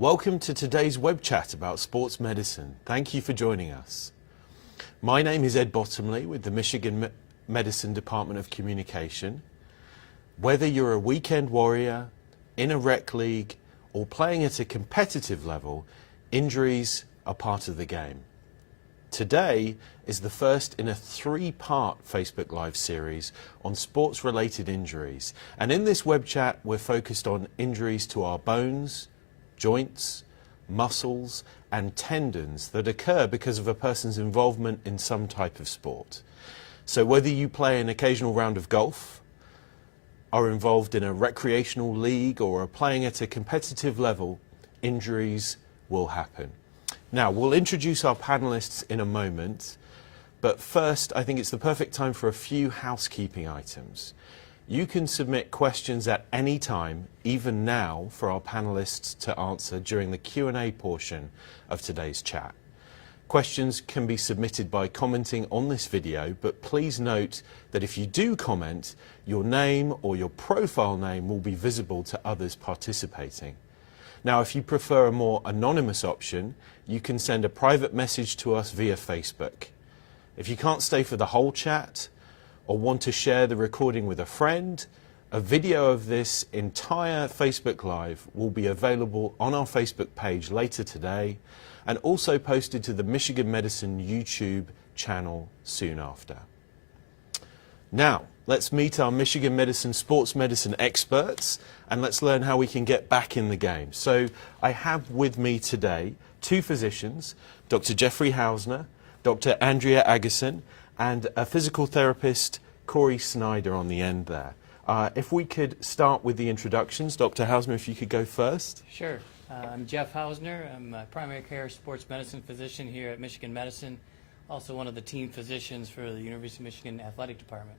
Welcome to today's web chat about sports medicine. Thank you for joining us. My name is Ed Bottomley with the Michigan Medicine Department of Communication. Whether you're a weekend warrior, in a rec league, or playing at a competitive level, injuries are part of the game. Today is the first in a 3-part Facebook Live series on sports-related injuries. And in this web chat, we're focused on injuries to our bones, joints, muscles, and tendons that occur because of a person's involvement in some type of sport. So whether you play an occasional round of golf, are involved in a recreational league, or are playing at a competitive level, injuries will happen. Now, we'll introduce our panelists in a moment, but first, I think it's the perfect time for a few housekeeping items. You can submit questions at any time, even now, for our panelists to answer during the Q&A portion of today's chat. Questions can be submitted by commenting on this video, but please note that if you do comment, your name or your profile name will be visible to others participating. Now, if you prefer a more anonymous option, you can send a private message to us via Facebook. If you can't stay for the whole chat or want to share the recording with a friend, a video of this entire Facebook Live will be available on our Facebook page later today and also posted to the Michigan Medicine YouTube channel soon after. Now, let's meet our Michigan Medicine sports medicine experts and let's learn how we can get back in the game. So I have with me today 2 physicians, Dr. Jeffrey Hausner, Dr. Andrea Agason, and a physical therapist, Corey Snyder, on the end there. If we could start with the introductions. Dr. Hausner, if you could go first. Sure. I'm Jeff Hausner. I'm a primary care sports medicine physician here at Michigan Medicine, also one of the team physicians for the University of Michigan Athletic Department.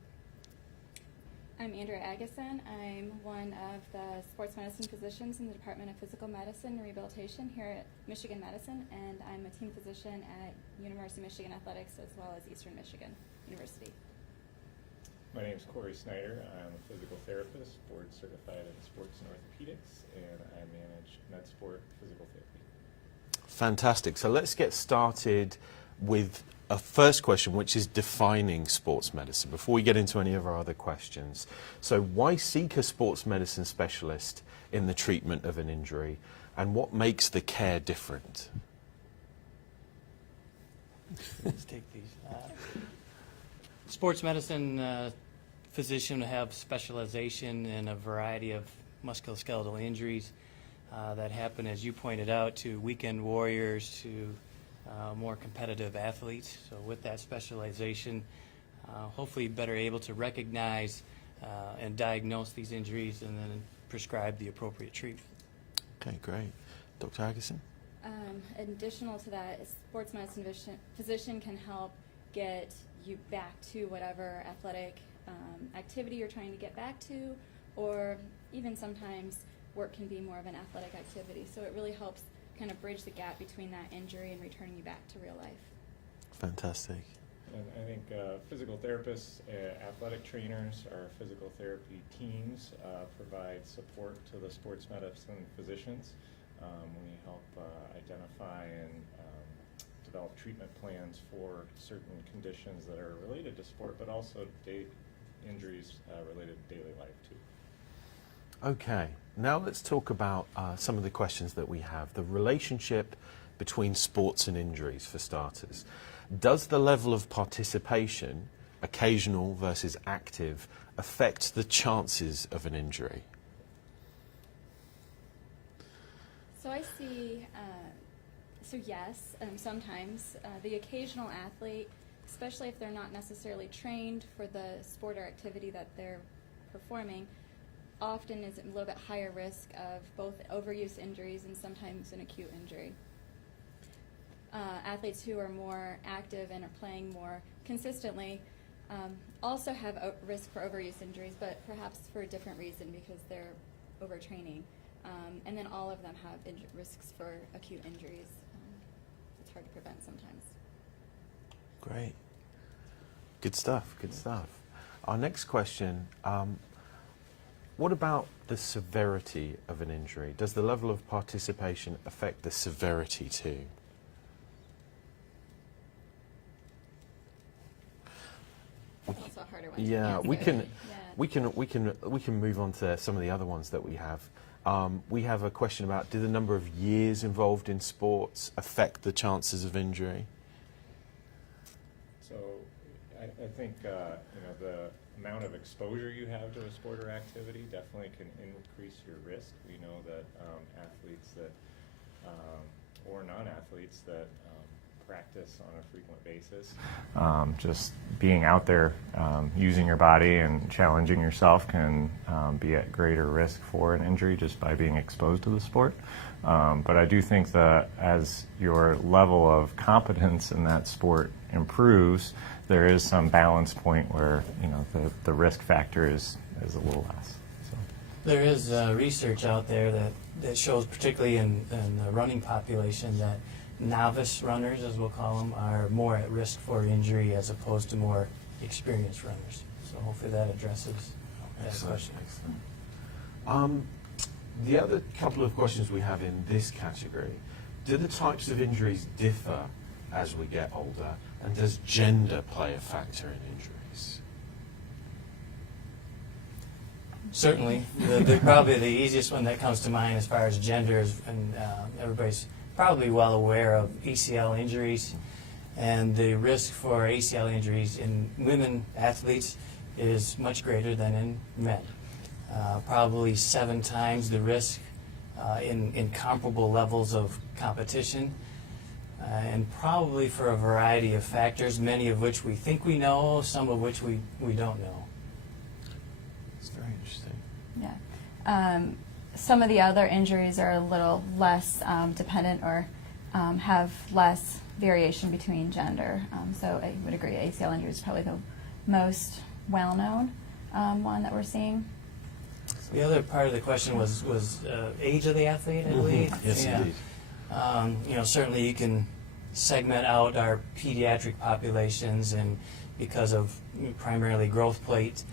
I'm Andrea Agason. I'm one of the sports medicine physicians in the Department of Physical Medicine and Rehabilitation here at Michigan Medicine, and I'm a team physician at University of Michigan Athletics as well as Eastern Michigan University. My name is Corey Snyder. I'm a physical therapist, board certified in sports and orthopedics, and I manage med sport physical therapy. Fantastic. So let's get started with a first question, which is defining sports medicine, before we get into any of our other questions. So why seek a sports medicine specialist in the treatment of an injury, and what makes the care different? Let's take these. Sports medicine physician have specialization in a variety of musculoskeletal injuries that happen, as you pointed out, to weekend warriors, to more competitive athletes. So with that specialization, hopefully better able to recognize and diagnose these injuries and then prescribe the appropriate treatment. Okay, great. Dr. Agason? Additional to that, a sports medicine physician can help get you back to whatever athletic activity you're trying to get back to, or even sometimes work can be more of an athletic activity. So it really helps kind of bridge the gap between that injury and returning you back to real life. Fantastic. And I think physical therapists, athletic trainers, our physical therapy teams provide support to the sports medicine physicians. We help identify and develop treatment plans for certain conditions that are related to sport, but also injuries related to daily life too. Okay, now let's talk about some of the questions that we have. The relationship between sports and injuries, for starters. Does the level of participation, occasional versus active, affect the chances of an injury? So I see, so yes, sometimes the occasional athlete, especially if they're not necessarily trained for the sport or activity that they're performing, often is a little bit higher risk of both overuse injuries and sometimes an acute injury. Athletes who are more active and are playing more consistently also have risk for overuse injuries, but perhaps for a different reason because they're overtraining. And then all of them have risks for acute injuries. It's hard to prevent sometimes. Great. Good stuff, good stuff. Our next question, what about the severity of an injury? Does the level of participation affect the severity too? That's also a harder one to Yeah, answer. we can, Yeah. we can move on to some of the other ones that we have. We have a question about, do the number of years involved in sports affect the chances of injury? So I think the amount of exposure you have to a sport or activity definitely can increase your risk. We know that athletes that or non-athletes that practice on a frequent basis, just being out there, using your body and challenging yourself can be at greater risk for an injury just by being exposed to the sport. But I do think that as your level of competence in that sport improves, there is some balance point where the risk factor is a little less. So. There is research out there that shows, particularly in the running population, that novice runners, as we'll call them, are more at risk for injury as opposed to more experienced runners. So hopefully that addresses that question. The other couple of questions we have in this category, do the types of injuries differ as we get older, and does gender play a factor in injuries? Certainly. Probably the easiest one that comes to mind as far as gender is, and everybody's probably well aware of ACL injuries, and the risk for ACL injuries in women athletes is much greater than in men. Probably 7 times the risk in comparable levels of competition, and probably for a variety of factors, many of which we think we know, some of which we don't know. It's very interesting. Yeah. Some of the other injuries are a little less dependent or have less variation between gender. So I would agree ACL injury is probably the most well-known one that we're seeing. The other part of the question was age of the athlete, I believe. Yes, Yeah. indeed. Certainly you can segment out our pediatric populations, and because of primarily growth plate,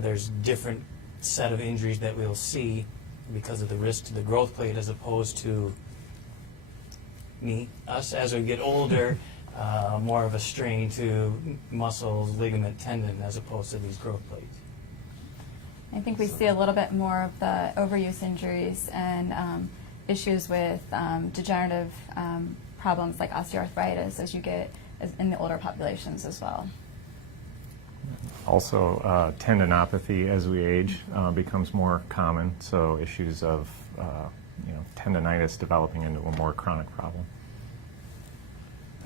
there's different set of injuries that we'll see because of the risk to the growth plate as opposed to us as we get older, more of a strain to muscles, ligament, tendon as opposed to these growth plates. I think we see a little bit more of the overuse injuries and issues with degenerative problems like osteoarthritis as you get in the older populations as well. Also, tendinopathy as we age becomes more common, so issues of tendinitis developing into a more chronic problem.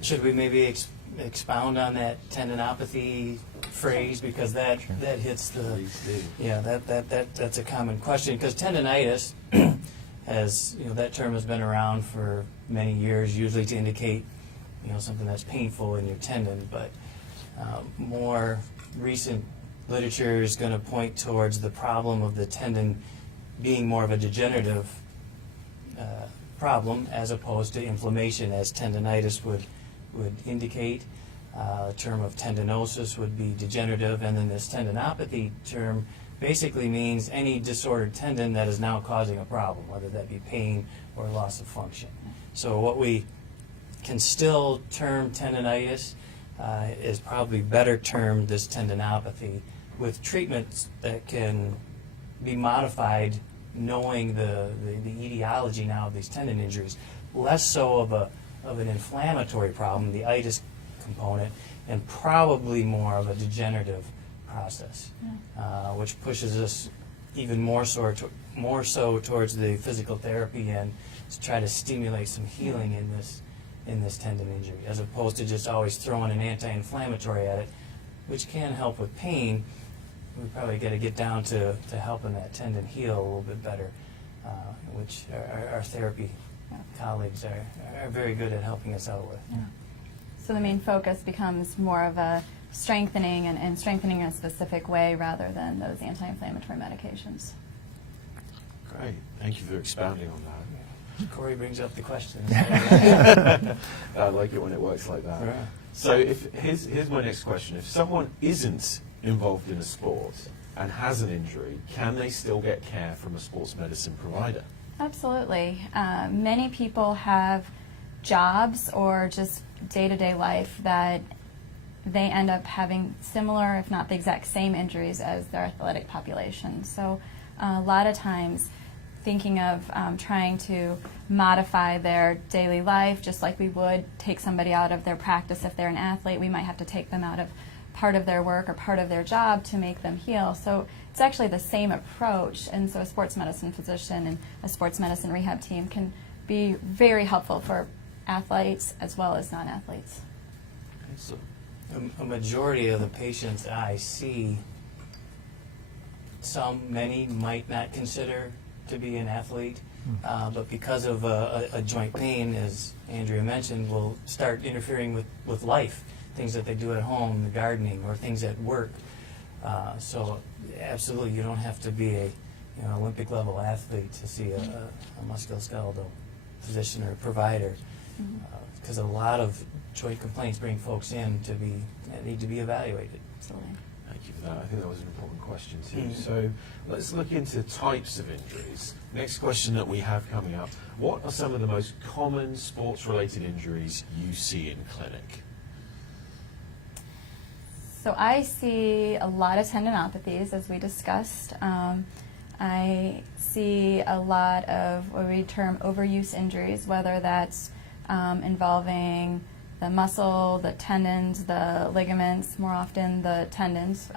Should we maybe expound on that tendinopathy phrase, because that hits the Please do. that's a common question, because tendinitis has that term has been around for many years, usually to indicate something that's painful in your tendon, but more recent literature is going to point towards the problem of the tendon being more of a degenerative problem as opposed to inflammation, as tendinitis would indicate. The term of tendinosis would be degenerative, and then this tendinopathy term basically means any disordered tendon that is now causing a problem, whether that be pain or loss of function. So what we can still term tendinitis is probably better termed this tendinopathy, with treatments that can be modified knowing the etiology now of these tendon injuries, less so of an inflammatory problem, the itis component, and probably more of a degenerative process, which pushes us even more so towards the physical therapy and to try to stimulate some healing in this tendon injury, as opposed to just always throwing an anti-inflammatory at it, which can help with pain. We probably got to get down to helping that tendon heal a little bit better, which our therapy colleagues are very good at helping us out with. Yeah. So the main focus becomes more of a strengthening and strengthening in a specific way rather than those anti-inflammatory medications. Great. Thank you for expounding on that. Corey brings up the question. I like it when it works like that. Right. So here's my next question. If someone isn't involved in a sport and has an injury, can they still get care from a sports medicine provider? Absolutely. Many people have jobs or just day-to-day life that they end up having similar, if not the exact same injuries as their athletic population. So a lot of times thinking of trying to modify their daily life, just like we would take somebody out of their practice if they're an athlete, we might have to take them out of part of their work or part of their job to make them heal. So it's actually the same approach, and so a sports medicine physician and a sports medicine rehab team can be very helpful for athletes as well as non-athletes. So, A majority of the patients I see, many might not consider to be an athlete, but because of a joint pain, as Andrea mentioned, will start interfering with life, things that they do at home, the gardening, or things at work. So absolutely, you don't have to be a Olympic level athlete to see a musculoskeletal physician or provider, because a lot of joint complaints bring folks in that need to be evaluated. Absolutely. thank you for that. I think that was an important question too. So let's look into types of injuries. Next question that we have coming up: what are some of the most common sports-related injuries you see in clinic? So I see a lot of tendinopathies, as we discussed. I see a lot of what we term overuse injuries, whether that's involving the muscle, the tendons, the ligaments, more often the tendons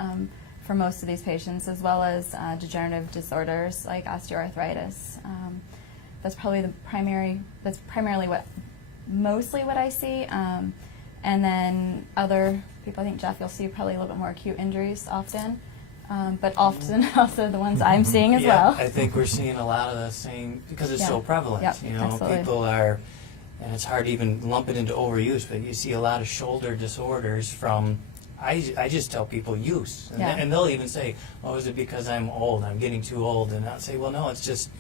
for most of these patients, as well as degenerative disorders like osteoarthritis. That's primarily mostly what I see. And then other people, I think, Jeff, you'll see probably a little bit more acute injuries often, but often also the ones I'm seeing as well. I think we're seeing a lot of the same, because it's so prevalent. Yep, absolutely. People are, and it's hard to even lump it into overuse, but you see a lot of shoulder disorders from, I just tell people use. And they'll even say, oh, is it because I'm old, I'm getting too old? And I'll say, well, no, it's just,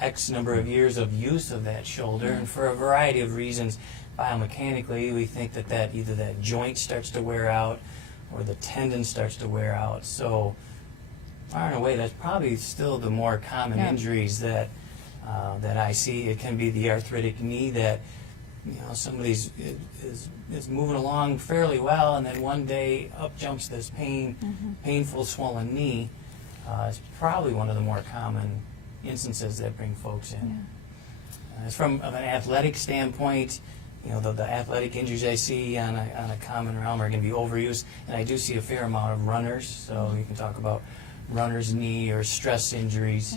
X number of years of use of that shoulder, and for a variety of reasons. Biomechanically, we think that either that joint starts to wear out or the tendon starts to wear out. So far and away, that's probably still the more common injuries that I see. It can be the arthritic knee that somebody's is moving along fairly well, and then one day up jumps this painful swollen knee. It's probably one of the more common instances that bring folks in. As from an athletic standpoint, the athletic injuries I see on a common realm are going to be overuse, and I do see a fair amount of runners. So you can talk about runner's knee or stress injuries.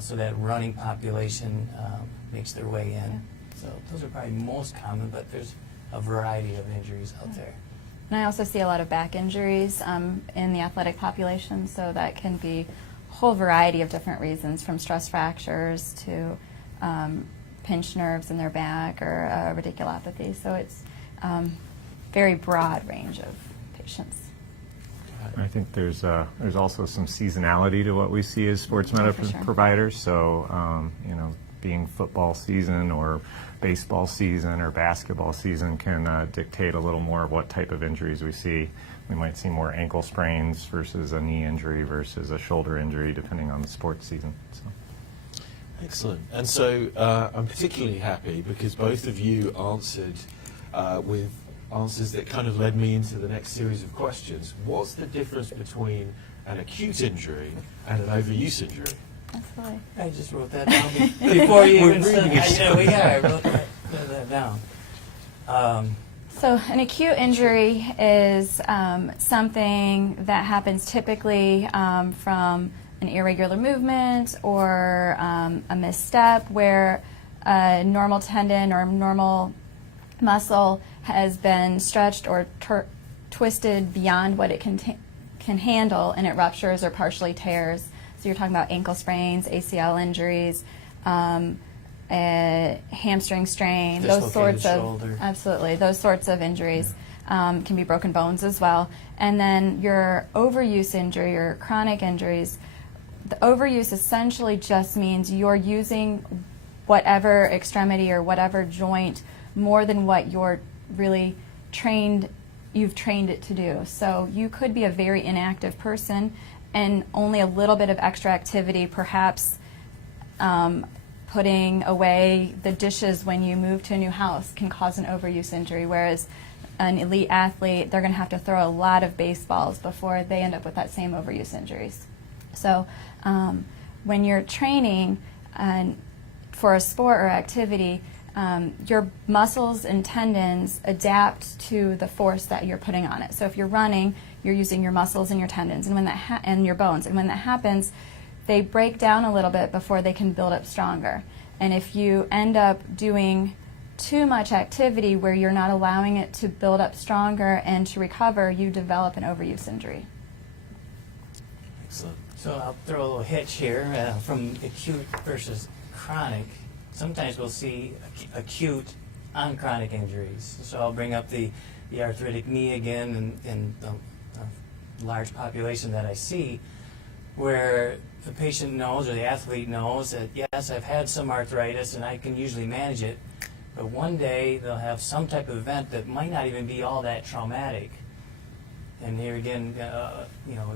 So that running population makes their way in. So those are probably most common, but there's a variety of injuries out there. And I also see a lot of back injuries in the athletic population, so that can be a whole variety of different reasons, from stress fractures to pinched nerves in their back or radiculopathy. So it's very broad range of patients. I think there's also some seasonality to what we see as sports medicine providers. So being football season or baseball season or basketball season can dictate a little more of what type of injuries we see. We might see more ankle sprains versus a knee injury versus a shoulder injury, depending on the sports season. So. Excellent. And so I'm particularly happy because both of you answered with answers that kind of led me into the next series of questions. What's the difference between an acute injury and an overuse injury? Absolutely. I just wrote that down before you even said I wrote that down. So an acute injury is something that happens typically from an irregular movement or a misstep where a normal tendon or normal muscle has been stretched or twisted beyond what it can handle, and it ruptures or partially tears. So you're talking about ankle sprains, ACL injuries, hamstring strain, those sorts of those sorts of injuries can be broken bones as well. And then your overuse injury or chronic injuries. The overuse essentially just means you're using whatever extremity or whatever joint more than what you're really trained, you've trained it to do. So you could be a very inactive person, and only a little bit of extra activity, perhaps putting away the dishes when you move to a new house, can cause an overuse injury, whereas an elite athlete, they're going to have to throw a lot of baseballs before they end up with that same overuse injuries. So when you're training for a sport or activity, your muscles and tendons adapt to the force that you're putting on it. So if you're running, you're using your muscles and your tendons, and when that and your bones, and when that happens, they break down a little bit before they can build up stronger. And if you end up doing too much activity where you're not allowing it to build up stronger and to recover, you develop an overuse injury. Excellent. So I'll throw a little hitch here from acute versus chronic. Sometimes we'll see acute on chronic injuries. So I'll bring up the arthritic knee again, and the large population that I see, where the patient knows or the athlete knows that, yes, I've had some arthritis and I can usually manage it, but one day they'll have some type of event that might not even be all that traumatic. And here again, you know,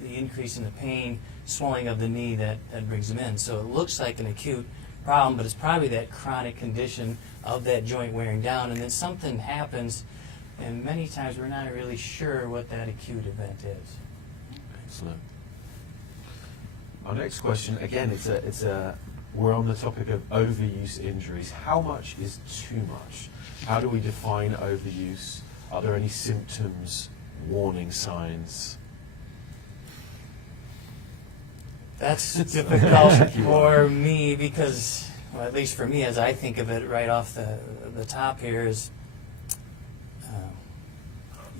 the increase in the pain, swelling of the knee that brings them in. So it looks like an acute problem, but it's probably that chronic condition of that joint wearing down, and then something happens, and many times we're not really sure what that acute event is. Excellent. Our next question, again, we're on the topic of overuse injuries. How much is too much? How do we define overuse? Are there any symptoms, warning signs? That's difficult for me because, well, at least for me, as I think of it right off the top here, is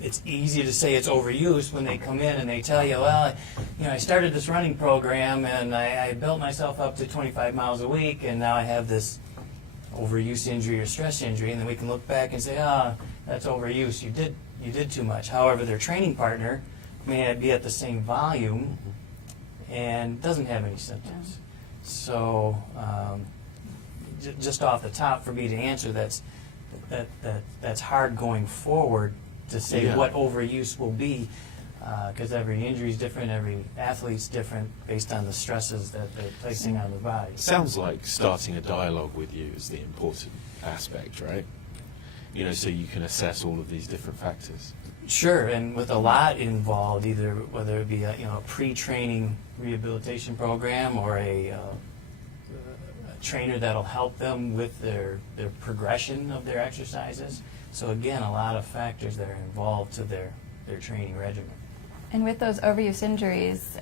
it's easy to say it's overuse when they come in and they tell you, well, you know, I started this running program and I built myself up to 25 miles a week, and now I have this overuse injury or stress injury, and then we can look back and say, that's overuse. You did too much. However, their training partner may not be at the same volume and doesn't have any symptoms. So just off the top, for me to answer, that's hard going forward to say what overuse will be, because every injury is different, every athlete's different based on the stresses that they're placing on the body. Sounds like starting a dialogue with you is the important aspect, right? You know, so you can assess all of these different factors. Sure, and with a lot involved, either whether it be a pre-training rehabilitation program or a trainer that'll help them with their progression of their exercises. So again, a lot of factors that are involved to their training regimen. And with those overuse injuries,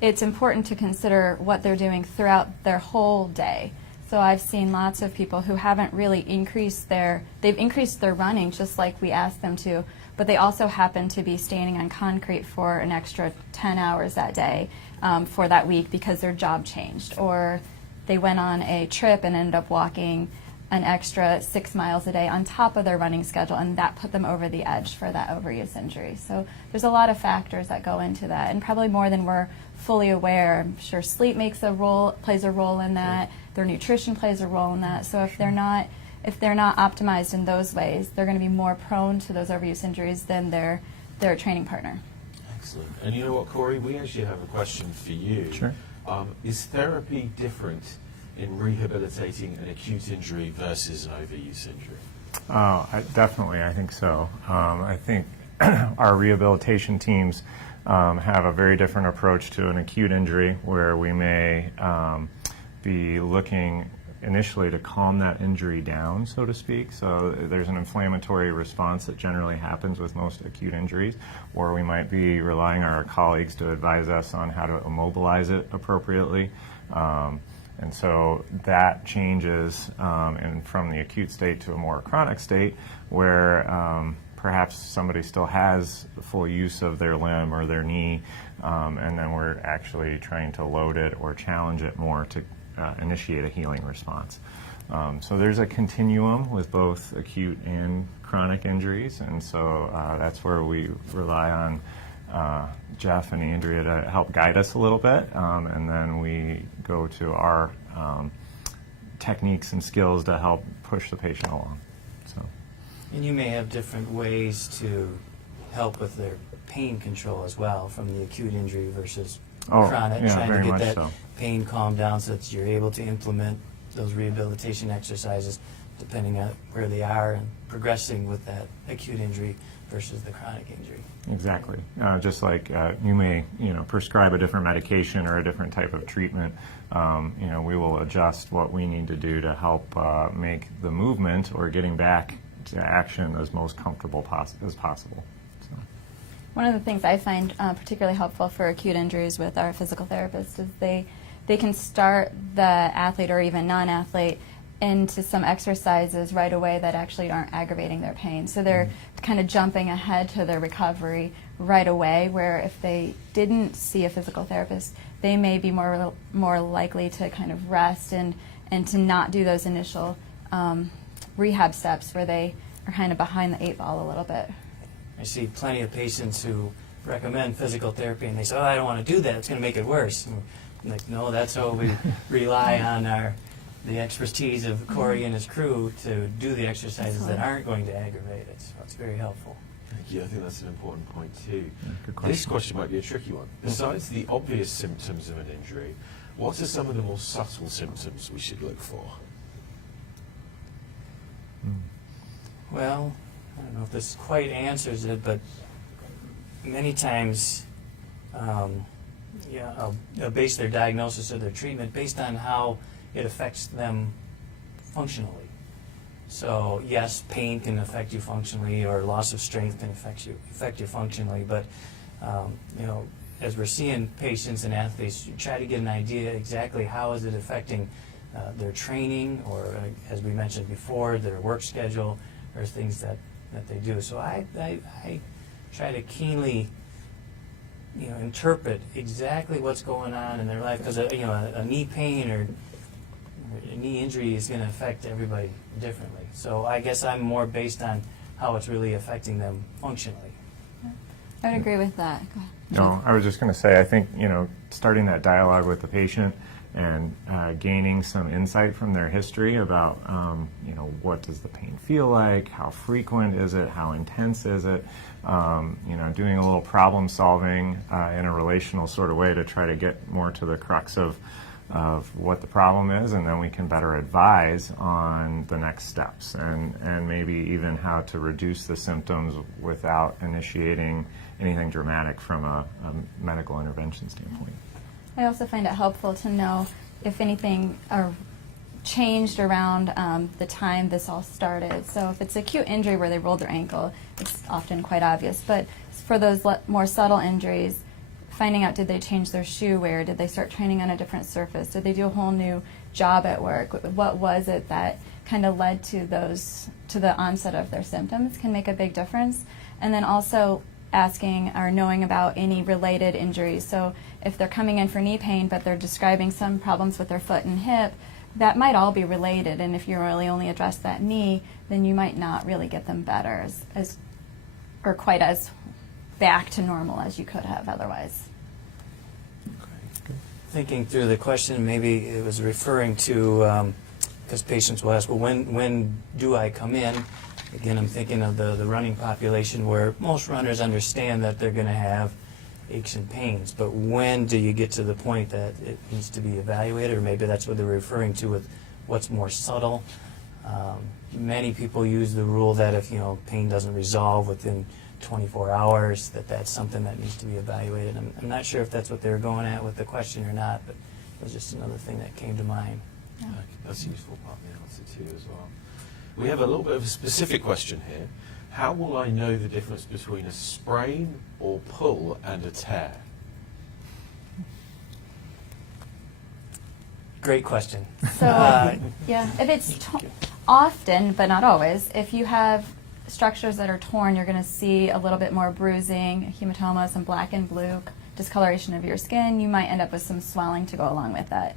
it's important to consider what they're doing throughout their whole day. So I've seen lots of people who haven't really they've increased their running just like we asked them to, but they also happen to be standing on concrete for an extra 10 hours that day for that week because their job changed, or they went on a trip and ended up walking an extra 6 miles a day on top of their running schedule, and that put them over the edge for that overuse injury. So there's a lot of factors that go into that, and probably more than we're fully aware. I'm sure sleep plays a role in that. Their nutrition plays a role in that. So if they're not optimized in those ways, they're going to be more prone to those overuse injuries than their training partner. Excellent. And you know what, Corey? We actually have a question for you. Sure. Is therapy different in rehabilitating an acute injury versus an overuse injury? Definitely, I think so. I think our rehabilitation teams have a very different approach to an acute injury, where we may be looking initially to calm that injury down, so to speak. So there's an inflammatory response that generally happens with most acute injuries, or we might be relying on our colleagues to advise us on how to immobilize it appropriately. And so that changes from the acute state to a more chronic state, where perhaps somebody still has full use of their limb or their knee, and then we're actually trying to load it or challenge it more to initiate a healing response. So there's a continuum with both acute and chronic injuries, and so that's where we rely on Jeff and Andrea to help guide us a little bit, and then we go to our techniques and skills to help push the patient along. So, And you may have different ways to help with their pain control as well, from the acute injury versus chronic, yeah, trying very to get much that so. pain calmed down so that you're able to implement those rehabilitation exercises depending on where they are and progressing with that acute injury versus the chronic injury. Exactly. Just like you may, prescribe a different medication or a different type of treatment, we will adjust what we need to do to help make the movement or getting back to action as most comfortable as possible. So. One of the things I find particularly helpful for acute injuries with our physical therapists is they can start the athlete or even non-athlete into some exercises right away that actually aren't aggravating their pain. So they're kind of jumping ahead to their recovery right away, where if they didn't see a physical therapist, they may be more likely to kind of rest and to not do those initial rehab steps where they are kind of behind the eight ball a little bit. I see plenty of patients who recommend physical therapy and they say, oh, I don't want to do that, it's going to make it worse. And I'm like, no, that's how we rely on the expertise of Corey and his crew to do the exercises that aren't going to aggravate it. So it's very helpful. Thank you. I think that's an important point too. Good This question might be a tricky one. Besides the obvious symptoms of an injury, what are some of the more subtle symptoms we should look for? Well, I don't know if this quite answers it, but many times they'll base their diagnosis or their treatment based on how it affects them functionally. So yes, pain can affect you functionally, or loss of strength can affect you functionally, but as we're seeing patients and athletes, you try to get an idea exactly how is it affecting their training, or as we mentioned before, their work schedule, or things that they do. So I try to keenly interpret exactly what's going on in their life, because a knee pain or a knee injury is going to affect everybody differently. So I guess I'm more based on how it's really affecting them functionally. I would agree with that. Go ahead. No, I was just going to say, I think, starting that dialogue with the patient and gaining some insight from their history about, what does the pain feel like, how frequent is it, how intense is it, doing a little problem solving in a relational sort of way to try to get more to the crux of what the problem is, and then we can better advise on the next steps and maybe even how to reduce the symptoms without initiating anything dramatic from a medical intervention standpoint. I also find it helpful to know if anything changed around the time this all started. So if it's acute injury where they rolled their ankle, it's often quite obvious. But for those more subtle injuries, finding out, did they change their shoe wear? Did they start training on a different surface? Did they do a whole new job at work? What was it that kind of led to the onset of their symptoms can make a big difference. And then also asking or knowing about any related injuries. So if they're coming in for knee pain but they're describing some problems with their foot and hip, that might all be related, and if you really only address that knee, then you might not really get them better as or quite as back to normal as you could have otherwise. Thinking through the question, maybe it was referring to, because patients will ask, well, when do I come in? Again, I'm thinking of the running population where most runners understand that they're going to have aches and pains, but when do you get to the point that it needs to be evaluated? Or maybe that's what they're referring to with what's more subtle. Many people use the rule that if pain doesn't resolve within 24 hours, that's something that needs to be evaluated. I'm not sure if that's what they were going at with the question or not, but it was just another thing that came to mind. Yeah. That's a useful part of the answer too as well. We have a little bit of a specific question here. How will I know the difference between a sprain or pull and a tear? Great question. So, yeah, if it's often, but not always, if you have structures that are torn, you're going to see a little bit more bruising, hematoma, some black and blue discoloration of your skin. You might end up with some swelling to go along with that.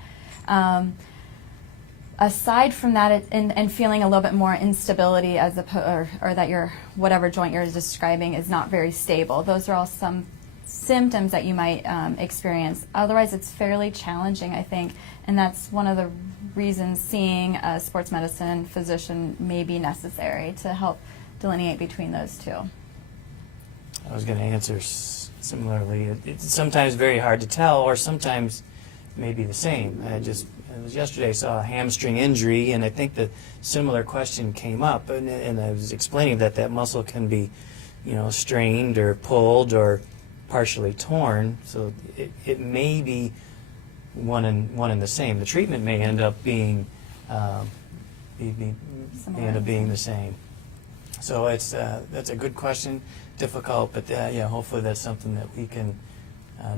Aside from that, and feeling a little bit more instability or that your whatever joint you're describing is not very stable. Those are all some symptoms that you might experience. Otherwise, it's fairly challenging, I think, and that's one of the reasons seeing a sports medicine physician may be necessary to help delineate between those two. I was going to answer similarly. It's sometimes very hard to tell, or sometimes maybe the same. It was yesterday I saw a hamstring injury, and I think the similar question came up, and I was explaining that muscle can be, strained or pulled or partially torn. So it may be one and the same. The treatment may end up being the same. So that's a good question. Difficult, but hopefully that's something that we can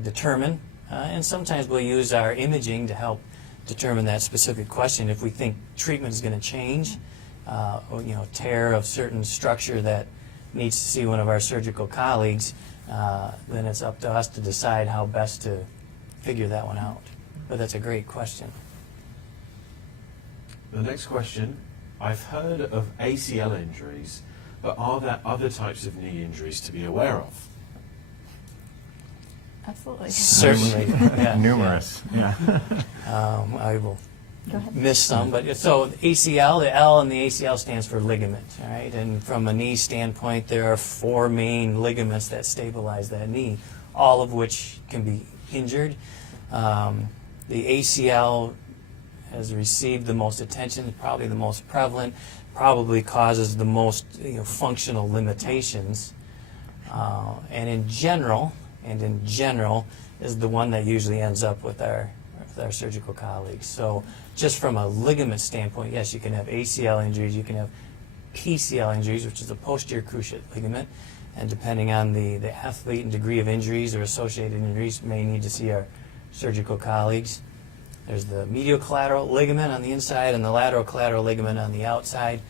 determine. And sometimes we'll use our imaging to help determine that specific question. If we think treatment is going to change, or tear of certain structure that needs to see one of our surgical colleagues, then it's up to us to decide how best to figure that one out. But that's a great question. The next question, I've heard of ACL injuries, but are there other types of knee injuries to be aware of? Absolutely. Certainly. Yeah. Numerous, yeah. I will Go ahead. miss some, but so ACL, the L in the ACL stands for ligament, all right? And from a knee standpoint, there are 4 main ligaments that stabilize that knee, all of which can be injured. The ACL has received the most attention, probably the most prevalent, probably causes the most functional limitations, and in general is the one that usually ends up with our surgical colleagues. So just from a ligament standpoint, yes, you can have ACL injuries, you can have PCL injuries, which is a posterior cruciate ligament, and depending on the athlete and degree of injuries or associated injuries, may need to see our surgical colleagues. There's the medial collateral ligament on the inside and the lateral collateral ligament on the outside,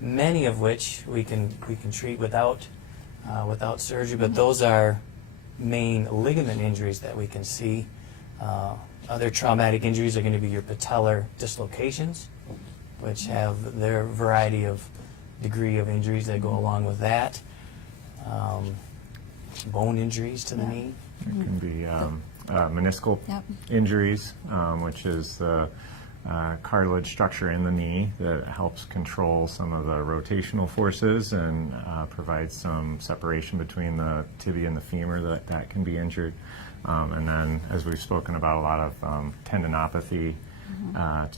many of which we can treat without surgery, but those are main ligament injuries that we can see. Other traumatic injuries are going to be your patellar dislocations, which have their variety of degree of injuries that go along with that. Bone injuries to the knee. It can be meniscal injuries, which is the cartilage structure in the knee that helps control some of the rotational forces and provides some separation between the tibia and the femur that can be injured. And then, as we've spoken about, a lot of tendinopathy,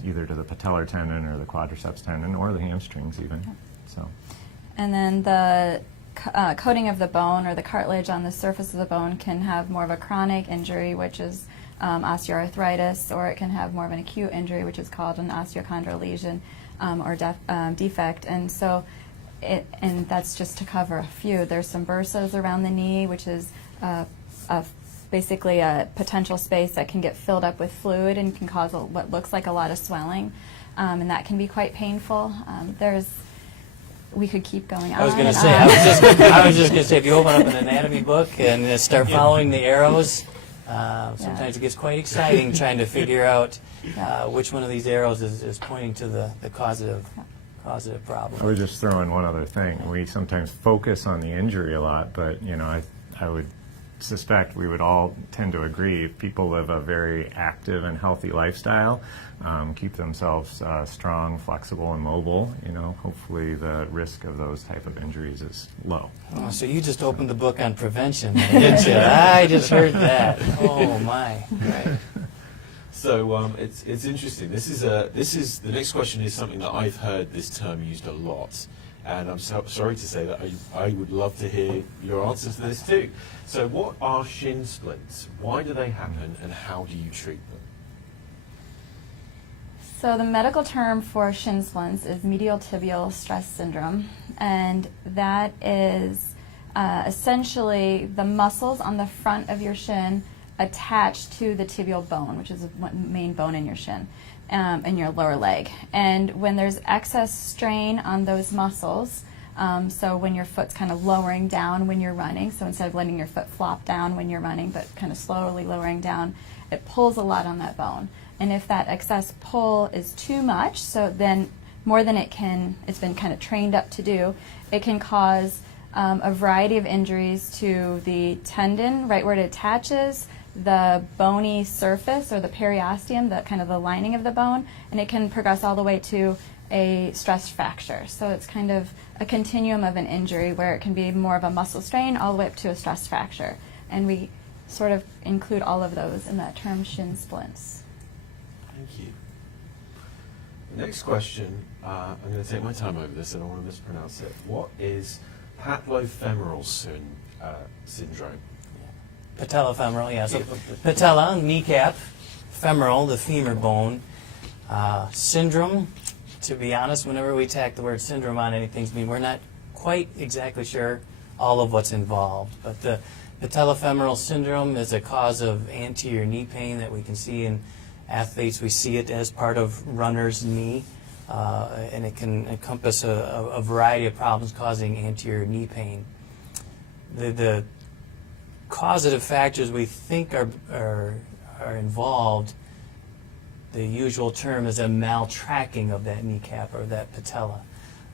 either to the patellar tendon or the quadriceps tendon or the hamstrings even. So. And then the coating of the bone or the cartilage on the surface of the bone can have more of a chronic injury, which is osteoarthritis, or it can have more of an acute injury, which is called an osteochondral lesion or defect. And so, and that's just to cover a few. There's some bursitis around the knee, which is basically a potential space that can get filled up with fluid and can cause what looks like a lot of swelling, and that can be quite painful. We could keep going on. I was going to say, I was just going to say, if you open up an anatomy book and start following the arrows, sometimes it gets quite exciting trying to figure out which one of these arrows is pointing to the causative problem. I would just throw in one other thing. We sometimes focus on the injury a lot, but I would suspect we would all tend to agree if people live a very active and healthy lifestyle, keep themselves strong, flexible, and mobile, hopefully the risk of those type of injuries is low. Oh, so you just opened the book on prevention, didn't you? I just heard that. Oh my! Right. So it's interesting. This is the next question is something that I've heard this term used a lot, and I'm sorry to say that I would love to hear your answer to this too. So what are shin splints? Why do they happen, and how do you treat them? So the medical term for shin splints is medial tibial stress syndrome, and that is essentially the muscles on the front of your shin attached to the tibial bone, which is the main bone in your shin, in your lower leg. And when there's excess strain on those muscles, so when your foot's kind of lowering down when you're running, so instead of letting your foot flop down when you're running, but kind of slowly lowering down, it pulls a lot on that bone. And if that excess pull is too much, so then more than it's been kind of trained up to do, it can cause a variety of injuries to the tendon, right where it attaches, the bony surface or the periosteum, the kind of the lining of the bone, and it can progress all the way to a stress fracture. So it's kind of a continuum of an injury where it can be more of a muscle strain all the way up to a stress fracture. And we sort of include all of those in that term Shin splints. Thank you. Next question, I'm going to take my time over this, I don't want to mispronounce it. What is Patellofemoral syndrome? Patellofemoral, yeah. So patella, kneecap, femoral, the femur bone. Syndrome, to be honest, whenever we tack the word syndrome on anything, we're not quite exactly sure all of what's involved. But the patellofemoral syndrome is a cause of anterior knee pain that we can see in athletes. We see it as part of runner's knee, and it can encompass a variety of problems causing anterior knee pain. The causative factors we think are involved, the usual term is a maltracking of that kneecap or that patella.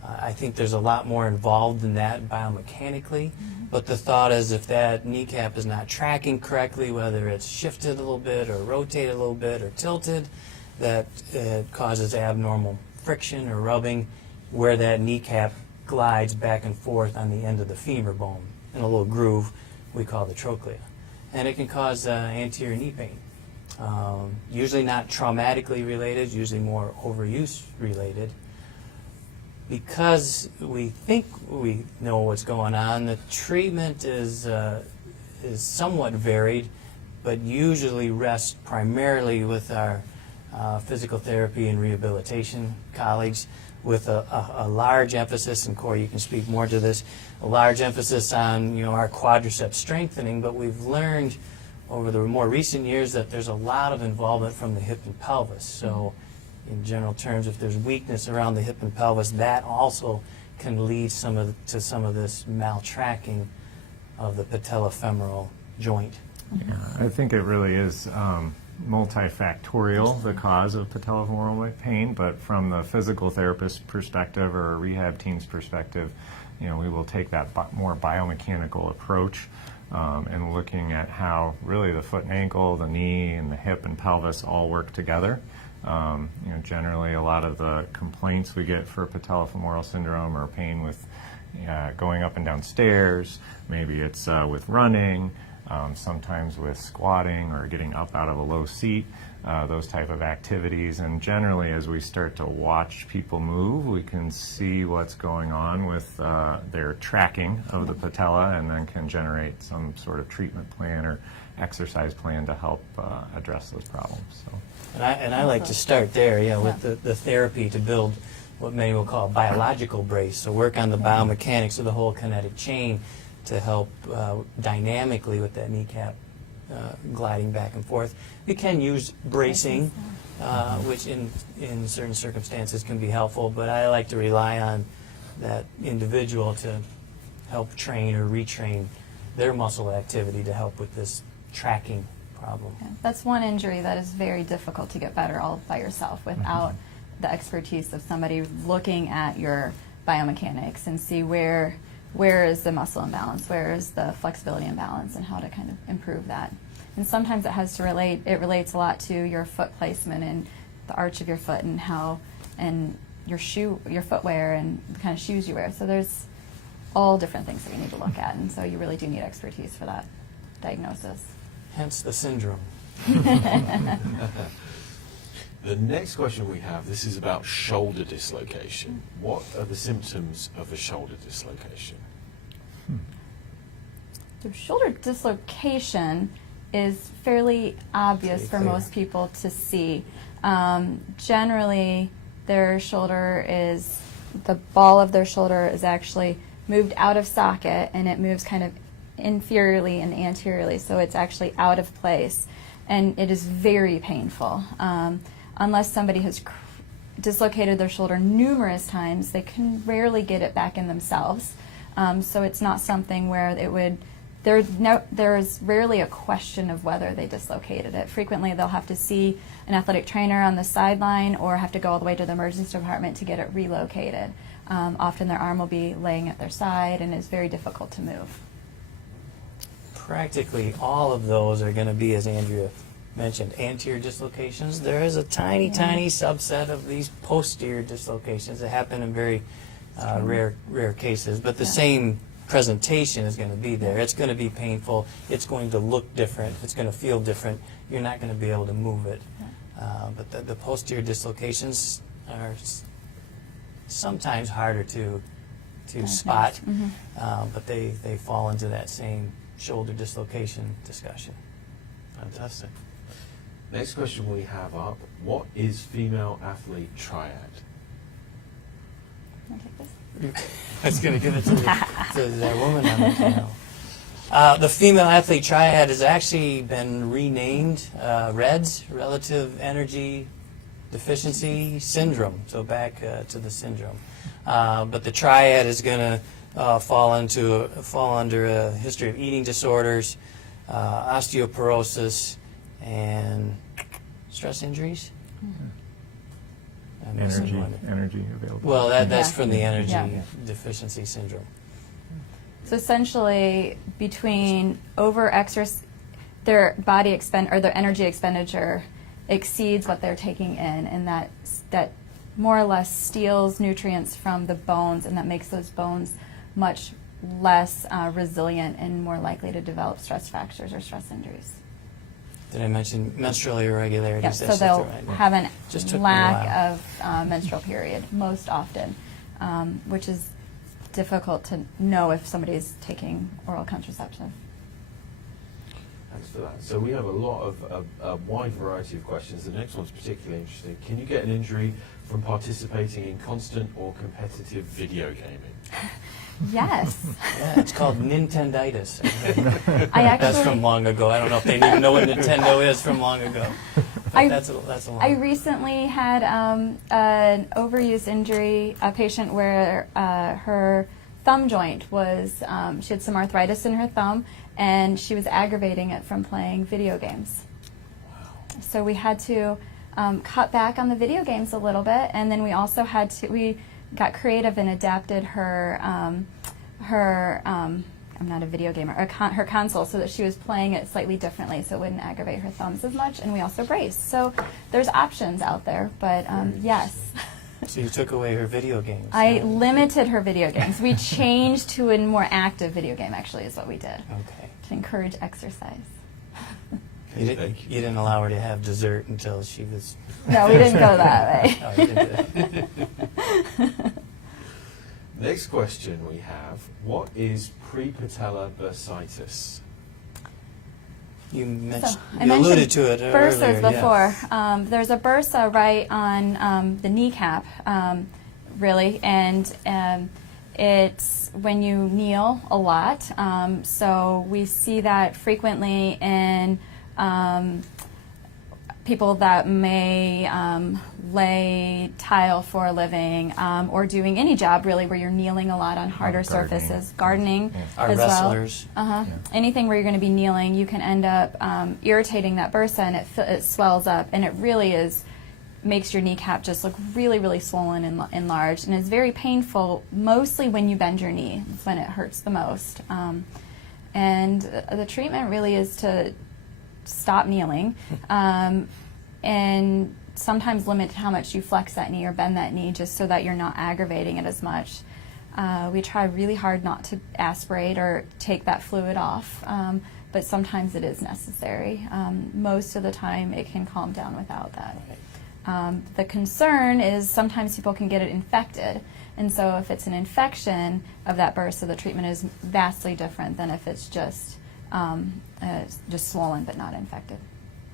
I think there's a lot more involved in that biomechanically, but the thought is if that kneecap is not tracking correctly, whether it's shifted a little bit or rotated a little bit or tilted, that causes abnormal friction or rubbing where that kneecap glides back and forth on the end of the femur bone in a little groove we call the trochlea. And it can cause anterior knee pain. Usually not traumatically related, usually more overuse related. Because we think we know what's going on, the treatment is somewhat varied, but usually rests primarily with our physical therapy and rehabilitation colleagues, with a large emphasis, and Corey, you can speak more to this, a large emphasis on our quadricep strengthening, but we've learned over the more recent years that there's a lot of involvement from the hip and pelvis. So in general terms, if there's weakness around the hip and pelvis, that also can lead to some of this maltracking of the patellofemoral joint. Yeah, I think it really is multifactorial, the cause of patellofemoral pain, but from the physical therapist perspective or a rehab team's perspective, we will take that more biomechanical approach and looking at how really the foot and ankle, the knee, and the hip and pelvis all work together. Generally a lot of the complaints we get for patellofemoral syndrome are pain with going up and down stairs, maybe it's with running, sometimes with squatting or getting up out of a low seat, those type of activities. And generally as we start to watch people move, we can see what's going on with their tracking of the patella, and then can generate some sort of treatment plan or exercise plan to help address those problems. So. And I like to start there, with the therapy to build what many will call a biological brace. So work on the biomechanics of the whole kinetic chain to help dynamically with that kneecap gliding back and forth. We can use bracing, which in certain circumstances can be helpful, but I like to rely on that individual to help train or retrain their muscle activity to help with this tracking problem. Yeah, that's one injury that is very difficult to get better all by yourself without the expertise of somebody looking at your biomechanics and see where is the muscle imbalance, where is the flexibility imbalance, and how to kind of improve that. And sometimes it relates a lot to your foot placement and the arch of your foot and your footwear and the kind of shoes you wear. So there's all different things that you need to look at, and so you really do need expertise for that diagnosis. Hence the syndrome. The next question we have, this is about shoulder dislocation. What are the symptoms of a shoulder dislocation? So shoulder dislocation is fairly obvious for most people to see. Generally, the ball of their shoulder is actually moved out of socket, and it moves kind of inferiorly and anteriorly, so it's actually out of place, and it is very painful. Unless somebody has dislocated their shoulder numerous times, they can rarely get it back in themselves. So it's not something where there's rarely a question of whether they dislocated it. Frequently they'll have to see an athletic trainer on the sideline or have to go all the way to the emergency department to get it relocated. Often their arm will be laying at their side and it's very difficult to move. Practically all of those are going to be, as Andrea mentioned anterior dislocations. There is a tiny, tiny subset of these posterior dislocations that happen in very rare cases, but the same presentation is going to be there. It's going to be painful. It's going to look different. It's going to feel different. You're not going to be able to move it. But the posterior dislocations are sometimes harder to spot, but they fall into that same shoulder dislocation discussion. Fantastic. Next question we have up, what is female athlete triad? Want to take this? I was going to give it to that woman on the panel. The female athlete triad has actually been renamed REDS, Relative Energy Deficiency Syndrome, so back to the syndrome. But the triad is going to fall under a history of eating disorders, osteoporosis, and stress injuries. Energy available. Well, that's Yeah. from the energy Yeah. deficiency syndrome. So essentially, between their their energy expenditure exceeds what they're taking in, and that more or less steals nutrients from the bones, and that makes those bones much less resilient and more likely to develop stress fractures or stress injuries. Did I mention menstrual irregularities? Yeah, That's so just they'll right. have a Just took me a lack while. of menstrual period most often, which is difficult to know if somebody's taking oral contraceptive. Thanks for that. So we have a lot of a wide variety of questions. The next one's particularly interesting. Can you get an injury from participating in constant or competitive video gaming? Yes. Yeah, it's called Nintenditis. I That's from actually, long ago. I don't know if they even know what Nintendo is from long ago. But that's a long. I recently had an overuse injury, a patient where her thumb joint was, she had some arthritis in her thumb, and she was aggravating it from playing video games. Wow. So we had to cut back on the video games a little bit, and then we also had to, we got creative and adapted her, I'm not a video gamer, her console, so that she was playing it slightly differently so it wouldn't aggravate her thumbs as much, and we also braced. So there's options out there, but yes. So you took away her video games. I limited her video games. We changed to a more active video game, actually, is what we did, Okay. to encourage exercise. You didn't allow her to have dessert until she was. No, we didn't go that way. Oh, you didn't do that. Next question we have, what is pre-patellar bursitis? You I you alluded mentioned to it bursas earlier. before. Yeah. There's a bursa right on the kneecap, really, and it's when you kneel a lot. So we see that frequently in people that may lay tile for a living, or doing any job really where you're kneeling a lot on harder Gardening. surfaces, gardening Our as well. wrestlers. Anything where you're going to be kneeling, you can end up irritating that bursa, and it swells up, and it really makes your kneecap just look really, really swollen and enlarged, and it's very painful, mostly when you bend your knee. That's when it hurts the most. And the treatment really is to stop kneeling, and sometimes limit how much you flex that knee or bend that knee, just so that you're not aggravating it as much. We try really hard not to aspirate or take that fluid off, but sometimes it is necessary. Most of the time it can calm down without that. The concern is sometimes people can get it infected, and so if it's an infection of that bursa, the treatment is vastly different than if it's just swollen but not infected.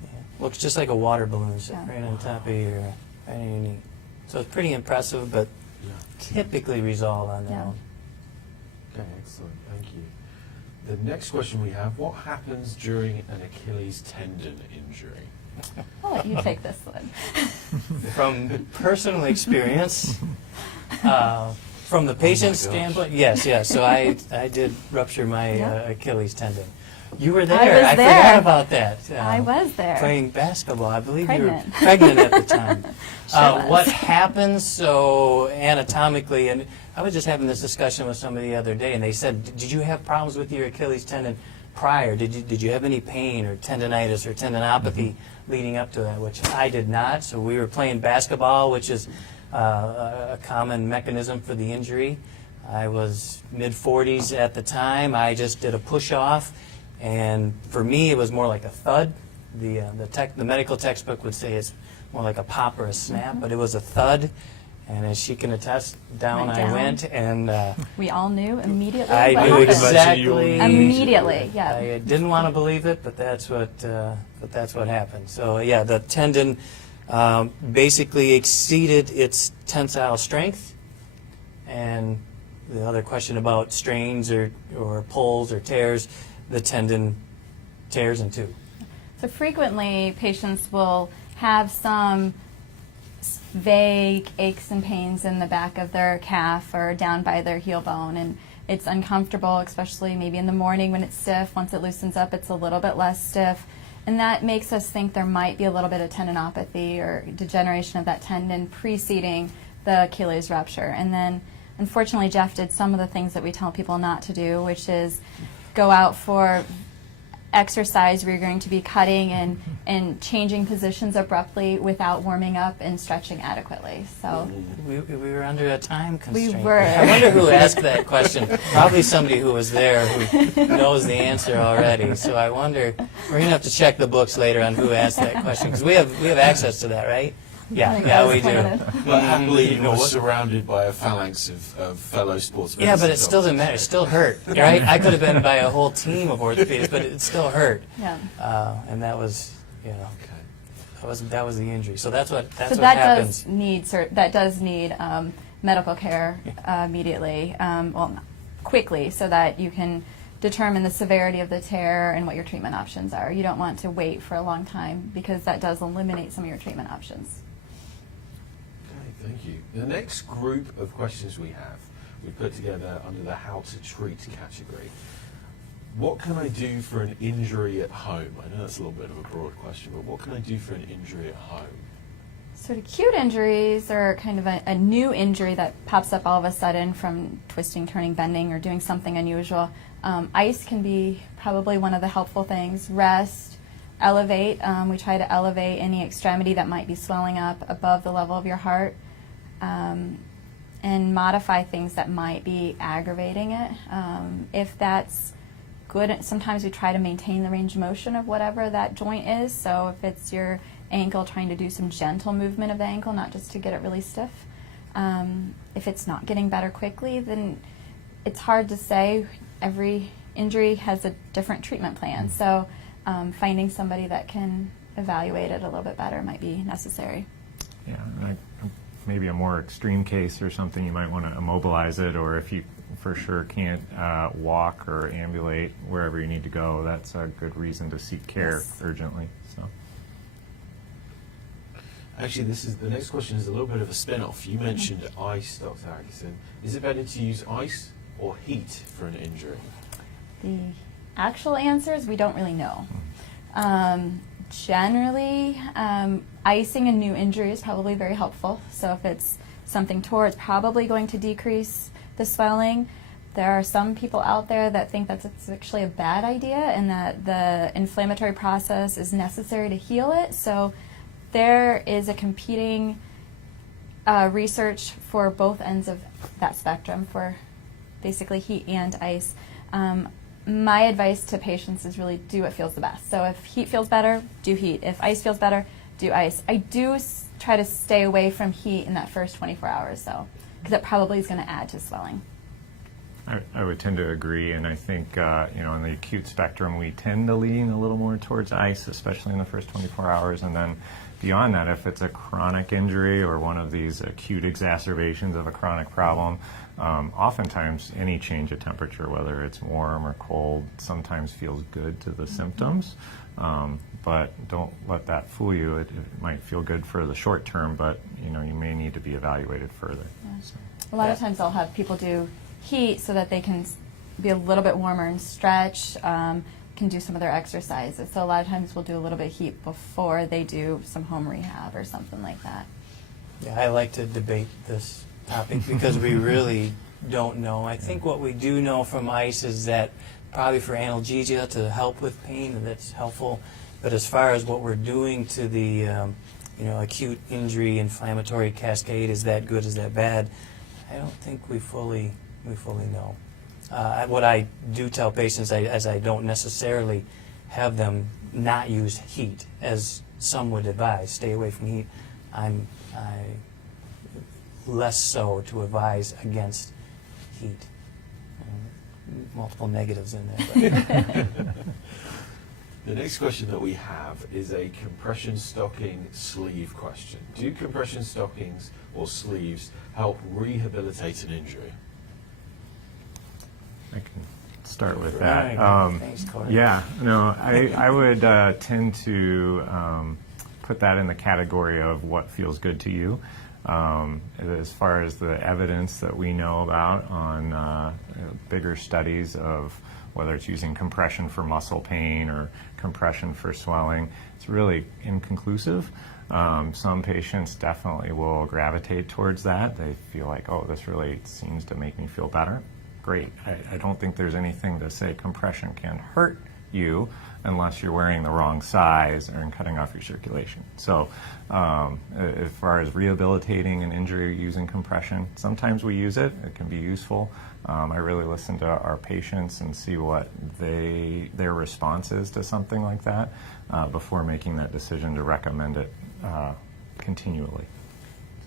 Yeah. Looks just like a water balloon sitting Yeah. right on top of your knee. So it's pretty impressive, but typically resolve on their Yeah. own. Okay, excellent, thank you. The next question we have, what happens during an Achilles tendon injury? I'll let you take this one. From personal experience, from the patient's gosh. standpoint, yes. So I did rupture my Yeah. Achilles tendon. You were there. was I there. forgot about that. I was there. Playing basketball. I believe you were Pregnant. pregnant at the time. Sure was. What happens so anatomically, and I was just having this discussion with somebody the other day, and they said, did you have problems with your Achilles tendon prior? Did you have any pain or tendonitis or tendinopathy leading up to that? Which I did not. So we were playing basketball, which is a common mechanism for the injury. I was mid-40s at the time. I just did a push-off, and for me it was more like a thud. The medical textbook would say it's more like a pop or a snap, but it was a thud. And as she can attest, down Went I down. went, and We all knew immediately I what knew happened. exactly. Immediately, yeah. I didn't want to believe it, but that's what happened. So yeah, the tendon basically exceeded its tensile strength, and the other question about strains or pulls or tears, the tendon tears in two. So frequently, patients will have some vague aches and pains in the back of their calf or down by their heel bone, and it's uncomfortable, especially maybe in the morning when it's stiff. Once it loosens up, it's a little bit less stiff, and that makes us think there might be a little bit of tendinopathy or degeneration of that tendon preceding the Achilles rupture. And then, unfortunately, Jeff did some of the things that we tell people not to do, which is go out for exercise where you're going to be cutting and changing positions abruptly without warming up and stretching adequately. So We were under a time constraint. were. I wonder who asked that question. Probably somebody who was there who knows the answer already. So I wonder, we're going to have to check the books later on who asked that question, because we have access to that, right? I Yeah, think yeah, that was we do. pointed. But happily, You know you're what? surrounded by a phalanx of fellow sportsmen. Yeah, but it still didn't matter. It still hurt, right? I could have been by a whole team of orthopedists, but it still hurt. Yeah. And that was, you know, Okay. that was the injury. So that's what So what that happens. does need medical care immediately, quickly, so that you can determine the severity of the tear and what your treatment options are. You don't want to wait for a long time, because that does eliminate some of your treatment options. Okay, thank you. The next group of questions we put together under the how to treat category. What can I do for an injury at home? I know that's a little bit of a broad question, but what can I do for an injury at home? So acute injuries are kind of a new injury that pops up all of a sudden from twisting, turning, bending, or doing something unusual. Ice can be probably one of the helpful things. Rest, elevate. We try to elevate any extremity that might be swelling up above the level of your heart, and modify things that might be aggravating it. If that's good, sometimes we try to maintain the range of motion of whatever that joint is. So if it's your ankle, trying to do some gentle movement of the ankle, not just to get it really stiff. If it's not getting better quickly, then it's hard to say. Every injury has a different treatment plan. So finding somebody that can evaluate it a little bit better might be necessary. Yeah, and maybe a more extreme case or something, you might want to immobilize it, or if you for sure can't walk or ambulate wherever you need to go, that's a good reason to seek care urgently. So. Actually, the next question is a little bit of a spin-off. You mentioned ice, Dr. Atkinson. Is it better to use ice or heat for an injury? The actual answer is we don't really know. Generally, icing a new injury is probably very helpful. So if it's something tore, it's probably going to decrease the swelling. There are some people out there that think that's actually a bad idea and that the inflammatory process is necessary to heal it. So there is a competing research for both ends of that spectrum, for basically heat and ice. My advice to patients is really do what feels the best. So if heat feels better, do heat. If ice feels better, do ice. I do try to stay away from heat in that first 24 hours, though, because it probably is going to add to swelling. I would tend to agree, and I think in the acute spectrum, we tend to lean a little more towards ice, especially in the first 24 hours, and then beyond that, if it's a chronic injury or one of these acute exacerbations of a chronic problem, oftentimes any change of temperature, whether it's warm or cold, sometimes feels good to the symptoms, but don't let that fool you. It might feel good for the short term, but you may need to be evaluated further. Yeah. So. A lot of times I'll have people do heat so that they can be a little bit warmer and stretch, can do some of their exercises. So a lot of times we'll do a little bit of heat before they do some home rehab or something like that. Yeah, I like to debate this topic because we really don't know. I think what we do know from ice is that probably for analgesia to help with pain, and that's helpful. But as far as what we're doing to the acute injury inflammatory cascade, is that good, is that bad? I don't think we fully know. What I do tell patients, as I don't necessarily have them not use heat, as some would advise, stay away from heat. I less so to advise against heat. Multiple negatives in there. The next question that we have is a compression stocking sleeve question. Do compression stockings or sleeves help rehabilitate an injury? I can start with that. Thanks, Corey. Yeah, no, I would tend to put that in the category of what feels good to you. As far as the evidence that we know about on bigger studies of whether it's using compression for muscle pain or compression for swelling, it's really inconclusive. Some patients definitely will gravitate towards that. They feel like, oh, this really seems to make me feel better. Great. I don't think there's anything to say compression can hurt you unless you're wearing the wrong size or cutting off your circulation. So as far as rehabilitating an injury using compression, sometimes we use it. It can be useful. I really listen to our patients and see what their response is to something like that before making that decision to recommend it continually.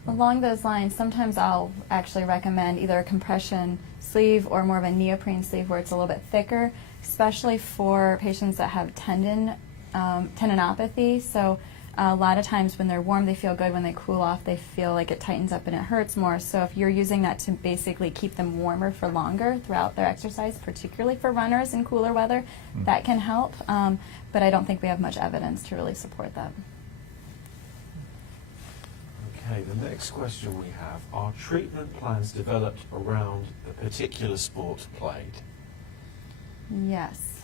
Along those lines, sometimes I'll actually recommend either a compression sleeve or more of a neoprene sleeve where it's a little bit thicker, especially for patients that have tendinopathy. So a lot of times when they're warm, they feel good. When they cool off, they feel like it tightens up and it hurts more. So if you're using that to basically keep them warmer for longer throughout their exercise, particularly for runners in cooler weather, that can help. But I don't think we have much evidence to really support that. Okay, the next question we have, are treatment plans developed around the particular sport played? Yes.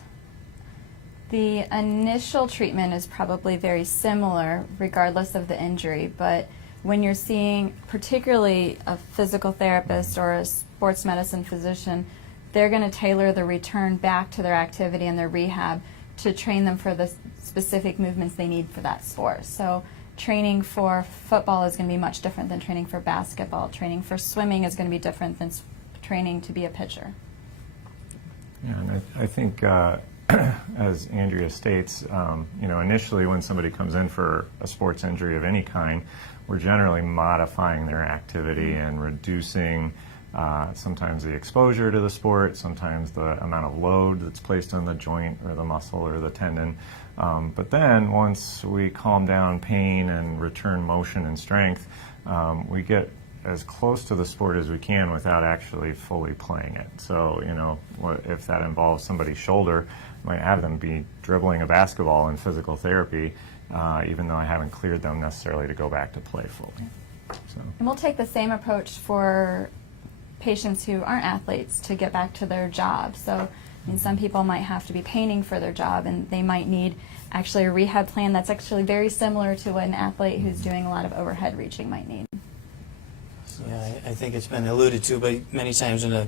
The initial treatment is probably very similar regardless of the injury, but when you're seeing particularly a physical therapist or a sports medicine physician, they're going to tailor the return back to their activity and their rehab to train them for the specific movements they need for that sport. So training for football is going to be much different than training for basketball. Training for swimming is going to be different than training to be a pitcher. Yeah, and I think, as Andrea states, initially when somebody comes in for a sports injury of any kind, we're generally modifying their activity and reducing sometimes the exposure to the sport, sometimes the amount of load that's placed on the joint or the muscle or the tendon. But then once we calm down pain and return motion and strength, we get as close to the sport as we can without actually fully playing it. So, if that involves somebody's shoulder, I might have them be dribbling a basketball in physical therapy, even though I haven't cleared them necessarily to go back to play fully. So. And we'll take the same approach for patients who aren't athletes to get back to their job. So, some people might have to be painting for their job, and they might need actually a rehab plan that's actually very similar to what an athlete who's doing a lot of overhead reaching might need. Yeah, I think it's been alluded to, but many times in a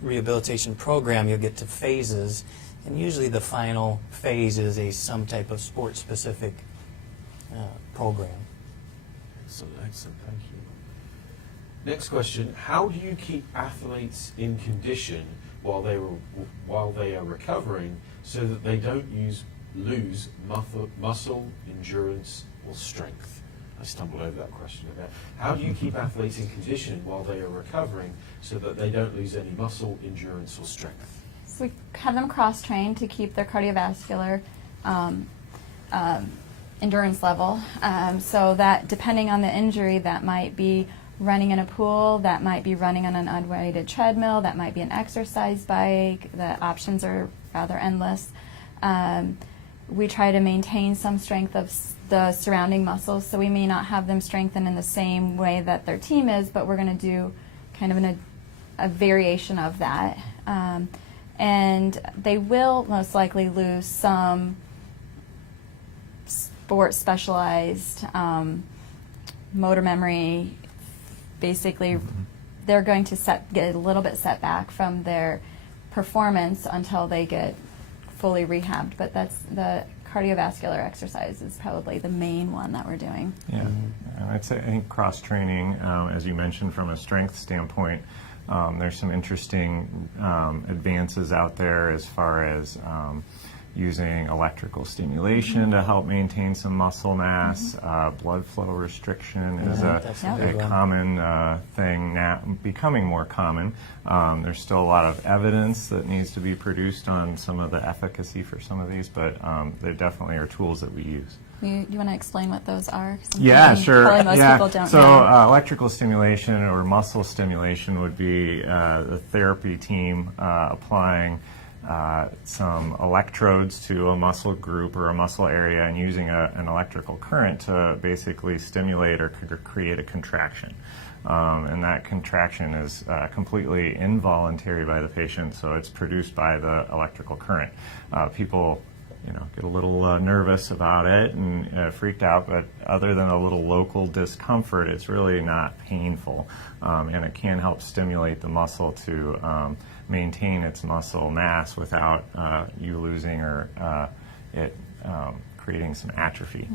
rehabilitation program you'll get to phases, and usually the final phase is some type of sport-specific program. Excellent, thank you. Next question, how do you keep athletes in condition while they are recovering so that they don't lose muscle, endurance, or strength? I stumbled over that question a bit. How do you keep athletes in condition while they are recovering so that they don't lose any muscle, endurance, or strength? So we have them cross-trained to keep their cardiovascular endurance level. So that depending on the injury, that might be running in a pool, that might be running on an unweighted treadmill, that might be an exercise bike. The options are rather endless. We try to maintain some strength of the surrounding muscles, so we may not have them strengthen in the same way that their team is, but we're going to do kind of a variation of that. And they will most likely lose some sport specialized motor memory. Basically, they're going to get a little bit set back from their performance until they get fully rehabbed. But that's the cardiovascular exercise is probably the main one that we're doing. Yeah, and I think cross-training, as you mentioned, from a strength standpoint, there's some interesting advances out there as far as using electrical stimulation to help maintain some muscle mass. Blood flow restriction is a common thing now, becoming more common. There's still a lot of evidence that needs to be produced on some of the efficacy for some of these, but there definitely are tools that we use. You want to explain what those are? Yeah, sure. Probably most people don't so know. electrical stimulation or muscle stimulation would be the therapy team applying some electrodes to a muscle group or a muscle area and using an electrical current to basically stimulate or create a contraction. And that contraction is completely involuntary by the patient, so it's produced by the electrical current. People get a little nervous about it and freaked out, but other than a little local discomfort, it's really not painful. And it can help stimulate the muscle to maintain its muscle mass without you losing or it creating some atrophy.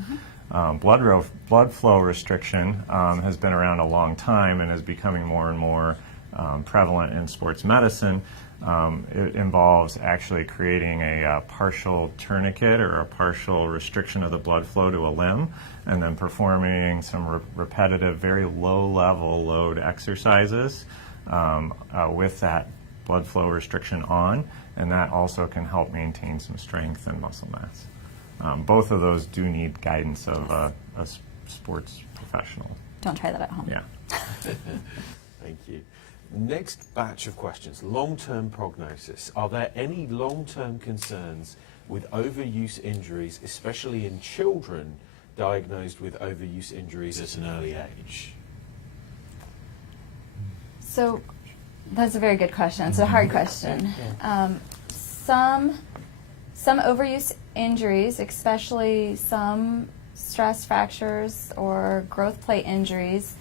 Blood flow restriction has been around a long time and is becoming more and more prevalent in sports medicine. It involves actually creating a partial tourniquet or a partial restriction of the blood flow to a limb, and then performing some repetitive, very low-level load exercises with that blood flow restriction on, and that also can help maintain some strength and muscle mass. Both of those do need guidance of a sports professional. Don't try that at home. Yeah. Thank you. Next batch of questions, long-term prognosis. Are there any long-term concerns with overuse injuries, especially in children diagnosed with overuse injuries at an early age? So that's a very good question. It's a hard question. Some overuse injuries, especially some stress fractures or growth plate injuries,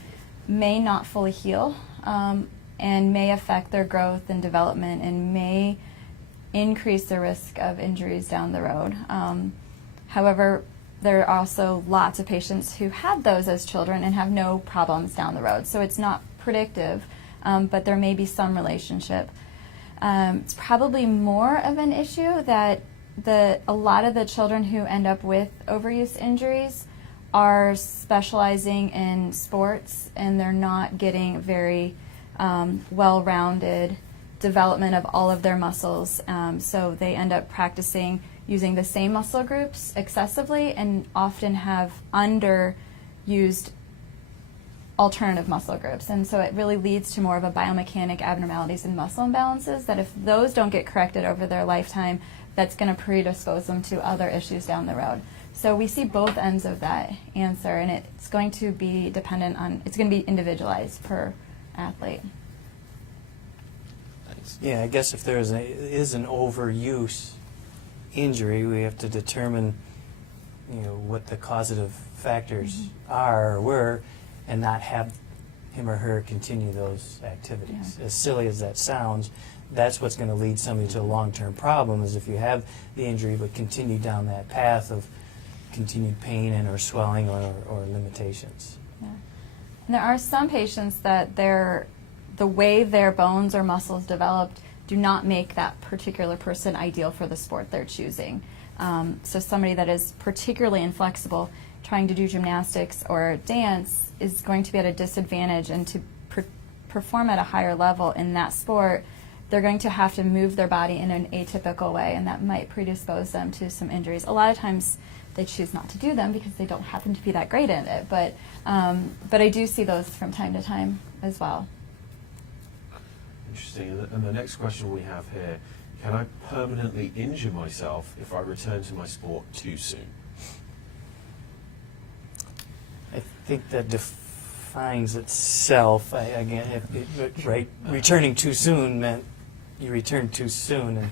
may not fully heal. And may affect their growth and development and may increase the risk of injuries down the road. However, there are also lots of patients who had those as children and have no problems down the road. So it's not predictive, but there may be some relationship. It's probably more of an issue that a lot of the children who end up with overuse injuries are specializing in sports and they're not getting very well-rounded development of all of their muscles. So they end up practicing using the same muscle groups excessively and often have underused alternative muscle groups. And so it really leads to more of a biomechanic abnormalities and muscle imbalances that if those don't get corrected over their lifetime, that's going to predispose them to other issues down the road. So we see both ends of that answer, and it's going to be dependent on, it's going to be individualized per athlete. Thanks. Yeah, I guess if there is an overuse injury, we have to determine, what the causative factors are or were, and not have him or her continue those activities. Yeah. As silly as that sounds, that's what's going to lead somebody to a long-term problem, is if you have the injury but continue down that path of continued pain and or swelling or limitations. Yeah. And there are some patients that the way their bones or muscles developed do not make that particular person ideal for the sport they're choosing. So somebody that is particularly inflexible trying to do gymnastics or dance is going to be at a disadvantage, and to perform at a higher level in that sport, they're going to have to move their body in an atypical way, and that might predispose them to some injuries. A lot of times they choose not to do them because they don't happen to be that great in it, but I do see those from time to time as well. Interesting. And the next question we have here, can I permanently injure myself if I return to my sport too soon? I think that defines itself. Returning too soon meant you returned too soon, and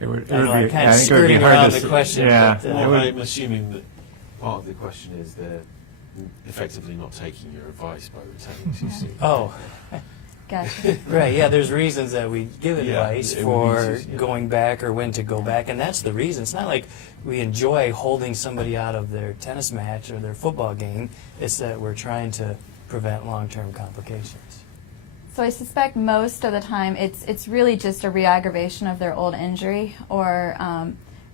I'm kind of skirting around the question. Yeah. But, Well, I'm assuming that part of the question is they're effectively not taking your advice by returning too soon. Oh. Gotcha. Right, yeah, there's reasons that we give Yeah, advice it for reduces, yeah. going back or when to go back, and that's the reason. It's not like we enjoy holding somebody out of their tennis match or their football game. It's that we're trying to prevent long-term complications. So I suspect most of the time it's really just a re-aggravation of their old injury or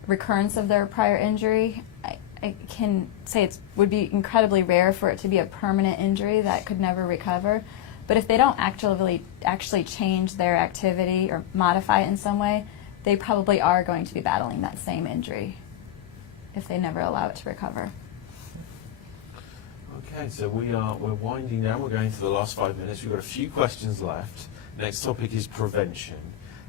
recurrence of their prior injury. I can say it would be incredibly rare for it to be a permanent injury that could never recover. But if they don't actually change their activity or modify it in some way, they probably are going to be battling that same injury if they never allow it to recover. Okay, so we're winding down. We're going to the last 5 minutes. We've got a few questions left. Next topic is prevention.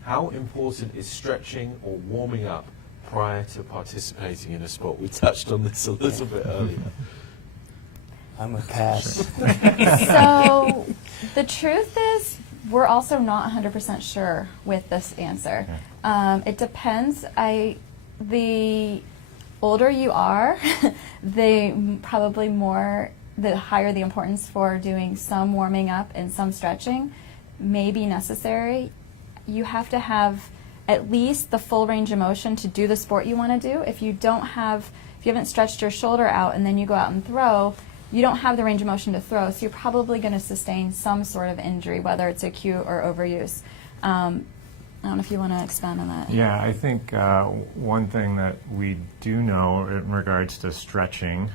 How important is stretching or warming up prior to participating in a sport? We touched on this a little bit earlier. I'm a pass. So the truth is, we're also not 100% sure with this answer. It depends. The older you are, the higher the importance for doing some warming up and some stretching may be necessary. You have to have at least the full range of motion to do the sport you want to do. If you haven't stretched your shoulder out and then you go out and throw, you don't have the range of motion to throw, so you're probably going to sustain some sort of injury, whether it's acute or overuse. I don't know if you want to expand on that. Yeah, I think one thing that we do know in regards to stretching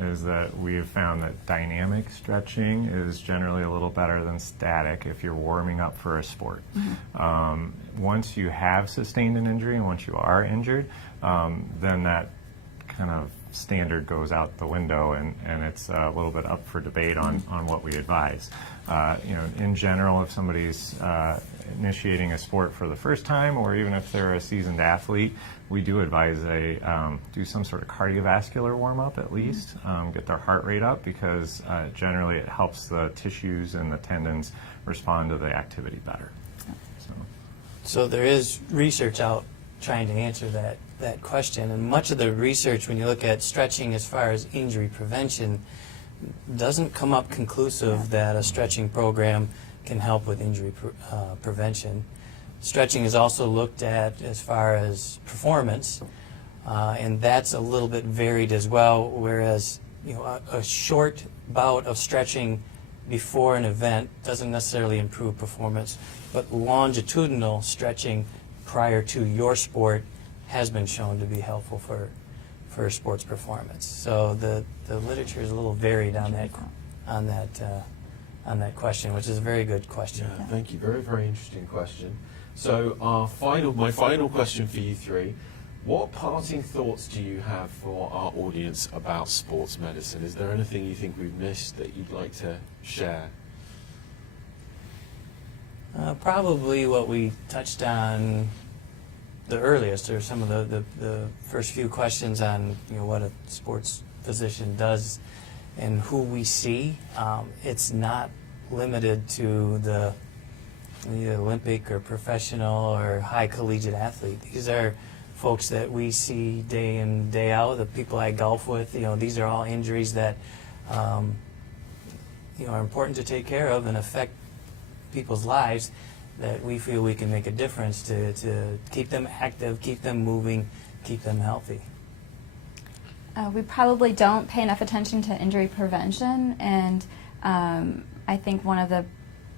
is that we have found that dynamic stretching is generally a little better than static if you're warming up for a sport. Mm-hmm. Once you have sustained an injury and once you are injured, then that kind of standard goes out the window, and it's a little bit up for debate on what we advise. In general, if somebody's initiating a sport for the first time, or even if they're a seasoned athlete, we do advise they do some sort of cardiovascular warm-up at least, get their heart rate up, because generally it helps the tissues and the tendons respond to the activity better. So there is research out trying to answer that question, and much of the research, when you look at stretching as far as injury prevention, doesn't come up conclusive that a stretching program can help with injury prevention. Stretching is also looked at as far as performance, and that's a little bit varied as well, whereas a short bout of stretching before an event doesn't necessarily improve performance, but longitudinal stretching prior to your sport has been shown to be helpful for sports performance. So the literature is a little varied on that question, which is a very good question. Yeah, thank you. Very, very interesting question. So my final question for you three: what parting thoughts do you have for our audience about sports medicine? Is there anything you think we've missed that you'd like to share? Probably what we touched on the earliest, or some of the first few questions on what a sports physician does and who we see. It's not limited to the Olympic or professional or high collegiate athlete. These are folks that we see day in, day out, the people I golf with. These are all injuries that are important to take care of and affect people's lives, that we feel we can make a difference to keep them active, keep them moving, keep them healthy. We probably don't pay enough attention to injury prevention, and I think one of the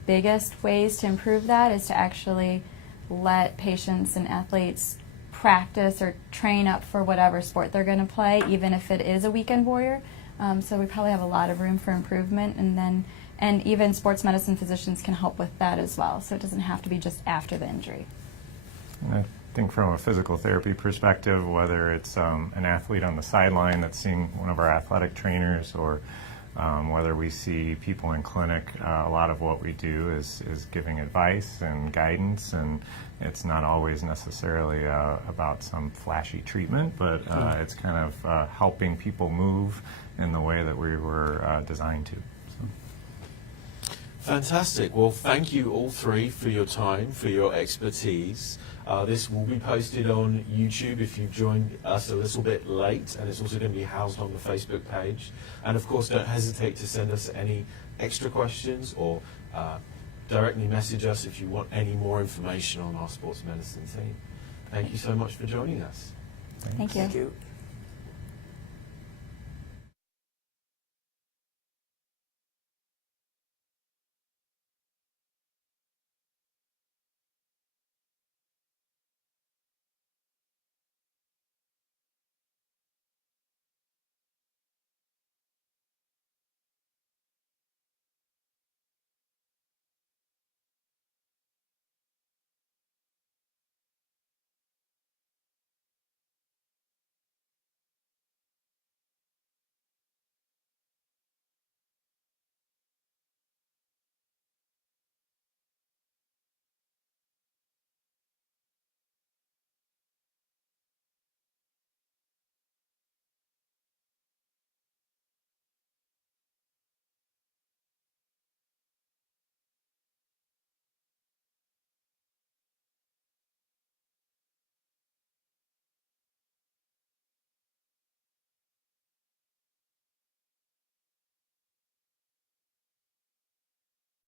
biggest ways to improve that is to actually let patients and athletes practice or train up for whatever sport they're going to play, even if it is a weekend warrior. So we probably have a lot of room for improvement, and even sports medicine physicians can help with that as well. So it doesn't have to be just after the injury. I think from a physical therapy perspective, whether it's an athlete on the sideline that's seeing one of our athletic trainers, or whether we see people in clinic, a lot of what we do is giving advice and guidance, and it's not always necessarily about some flashy treatment, but it's kind of helping people move in the way that we were designed to. Fantastic. Well, thank you all three for your time, for your expertise. This will be posted on YouTube if you've joined us a little bit late, and it's also going to be housed on the Facebook page. And of course, don't hesitate to send us any extra questions, or directly message us if you want any more information on our sports medicine team. Thank you so much for joining us. Thank you. Thank you.